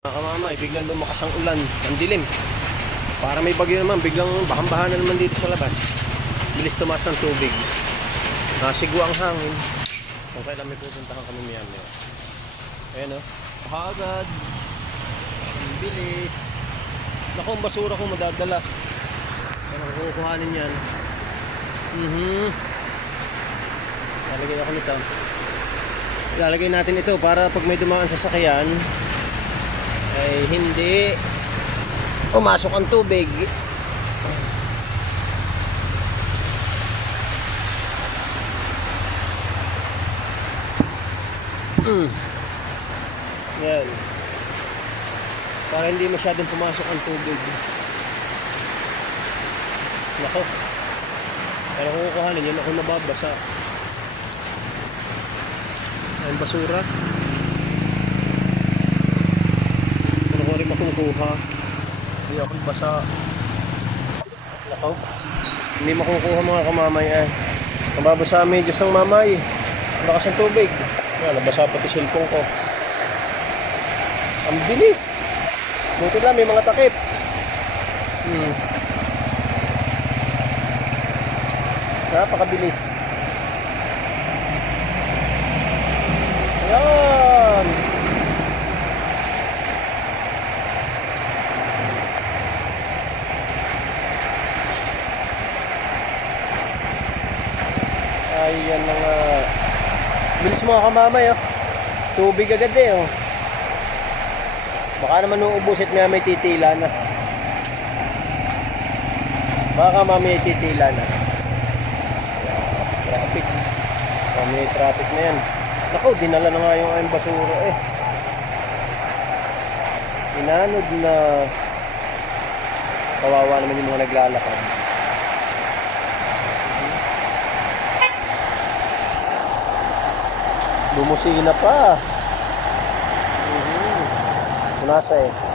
Mga kamamay, biglang lumakas ang ulan, ang dilim. Para may bagyo naman, biglang bahan-bahan na naman dito sa labas. Bilis tumaas ng tubig. Nasigwa ang hangin. Kung kailan may pupuntahan kami maya. Ayan o. Hagad. Ang bilis. Naku, ang basura ko madadala. Ano ko kukuhanin yan? Mhm. Lalagay ako nito. Lalagay natin ito para pag may dumaan sa sakyan, ay hindi pumasok ang tubig. Mm. Yan. Para hindi masyadong pumasok ang tubig. Nako. Pero kung kukuhanin yun, ako nababasa. Ang basura. Makukuha. Hindi ako basa. Nako. Hindi makukuha mga kamamay eh. Nababasa medyas ng mamay. Ang Lakas ng tubig. Yan, nabasa pati cellphone ko. Ang bilis. Buti lang, may mga takip. Hmm. Napakabilis. Ayan. Ayan na nga. Bilis mga kamamay oh. Tubig agad eh oh. Baka naman uubusit nga may titila na. Baka mamaya titila na. Traffic. Mamaya traffic na yan. Naku, dinala na nga yung ayong basura eh. Inanod na kawawa naman yung mga naglalakad. Bumusina pa. Mhm. Punasa eh.